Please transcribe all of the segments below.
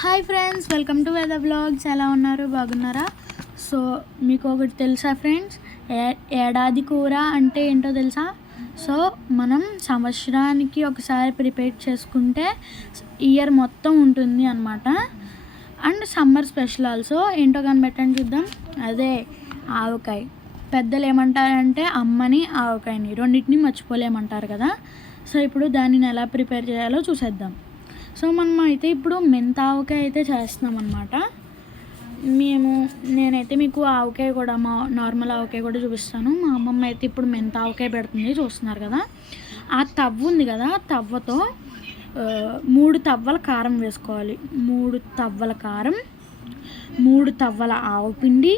Hi friends, welcome to weather vlogs. ఎలా ఉన్నారు? బాగున్నారా? సో మీకు ఒకటి తెలుసా ఫ్రెండ్స్, ఏడాది కూర అంటే ఏంటో తెలుసా? సో మనం సంవత్సరానికి ఒకసారి ప్రిపేర్ చేసుకుంటే ఇయర్ మొత్తం ఉంటుంది అన్నమాట. And summer special also. ఏంటో కనిపెట్టండి చూద్దాం. అదే ఆవకాయ. పెద్దలు ఏమంటారంటే అమ్మని ఆవకాయని రెండింటిని మర్చిపోలేమంటారు కదా. సో ఇప్పుడు దానిని ఎలా ప్రిపేర్ చేయాలో చూసేద్దాం. సో మనం అయితే ఇప్పుడు మెంత ఆవకాయ అయితే చేస్తున్నాం అన్నమాట. నేనైతే మీకు ఆవకాయ కూడా, మా నార్మల్ ఆవకాయ కూడా చూపిస్తాను. మా అమ్మమ్మ అయితే ఇప్పుడు మెంత ఆవకాయ పెడుతుంది, చూస్తున్నారు కదా. ఆ తవ్వ ఉంది కదా, తవ్వతో 3 తవ్వల కారం వేసుకోవాలి. 3 తవ్వల కారం, 3 తవ్వల ఆవపిండి,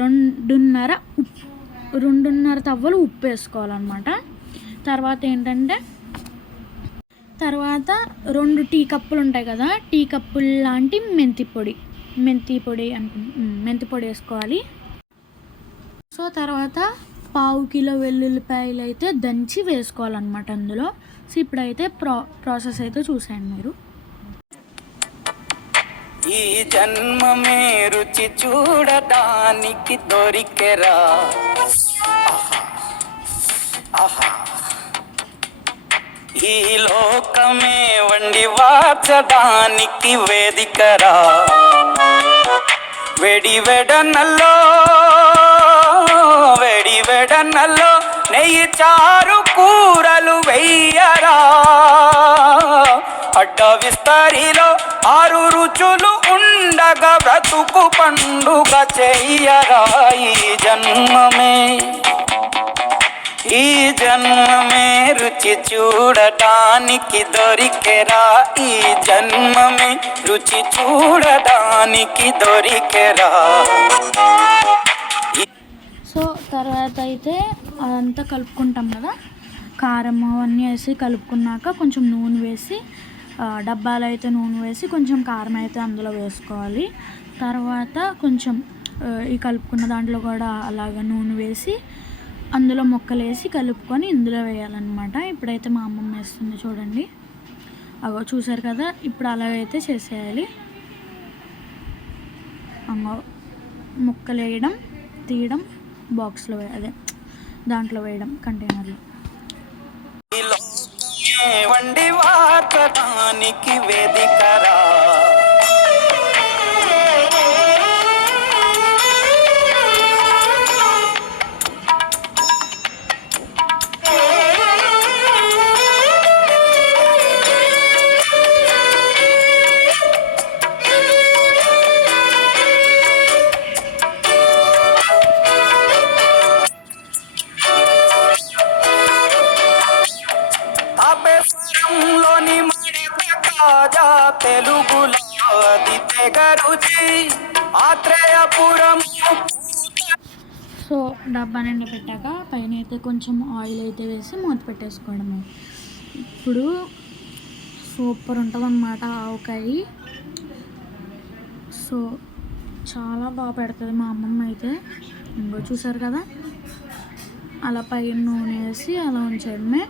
2.5 తవ్వలు ఉప్పు వేసుకోవాలన్నమాట. తర్వాత ఏంటంటే, తర్వాత 2 టీ కప్పులు ఉంటాయి కదా, టీ కప్పులు లాంటి మెంతి పొడి వేసుకోవాలి. సో తర్వాత 1/2 కిలో వెల్లుల్లిపాయలు అయితే దంచి వేసుకోవాలన్నమాట అందులో. సో ఇప్పుడైతే ప్రాసెస్ అయితే చూసేయండి మీరు. ఈ జన్మమే రుచి చూడడానికి దొరికెరా, ఈ లోకమే వండి వాచడానికి వేదికరా. వెడి వెడనల్లో నెయ్యి చారు కూరలు వెయ్యరా. అడ్డ విస్తరిలో 6 రుచులు ఉండగా బ్రతుకు పండుగ చెయ్యరా. ఈ జన్మమే రుచి చూడటానికి దొరికెరా. ఈ జన్మమే రుచి చూడటానికి దొరికెరా. సో తర్వాత అయితే అదంతా కలుపుకుంటాం కదా, కారం అవన్నీ వేసి కలుపుకున్నాక కొంచెం నూనె వేసి, డబ్బాలో అయితే నూనె వేసి కొంచెం కారం అయితే అందులో వేసుకోవాలి. తర్వాత కొంచెం ఈ కలుపుకున్న దాంట్లో కూడా అలాగ నూనె వేసి అందులో ముక్కలు వేసి కలుపుకొని ఇందులో వేయాలన్నమాట. ఇప్పుడైతే మా అమ్మమ్మ వేస్తుంది చూడండి. అగో చూసారు కదా, ఇప్పుడు అలాగైతే చేసేయాలి. ముక్కలు వేయడం, తీయడం, బాక్స్లో దాంట్లో వేయడం, కంటైనర్లో. వండి వాచడానికి వేదికరా. తెలుగులో అది తెగ రుచి ఆత్రేయపురం. సో డబ్బా నిండా పెట్టాక పైన అయితే కొంచెం ఆయిల్ అయితే వేసి మూత పెట్టేసుకోవడమే. ఇప్పుడు సూపర్ ఉంటుంది అన్నమాట ఆవకాయ. సో చాలా బాగా పెడుతుంది మా అమ్మమ్మ అయితే. ఇంకో చూసారు కదా, అలా పైన నూనె వేసి అలా ఉంచడమే.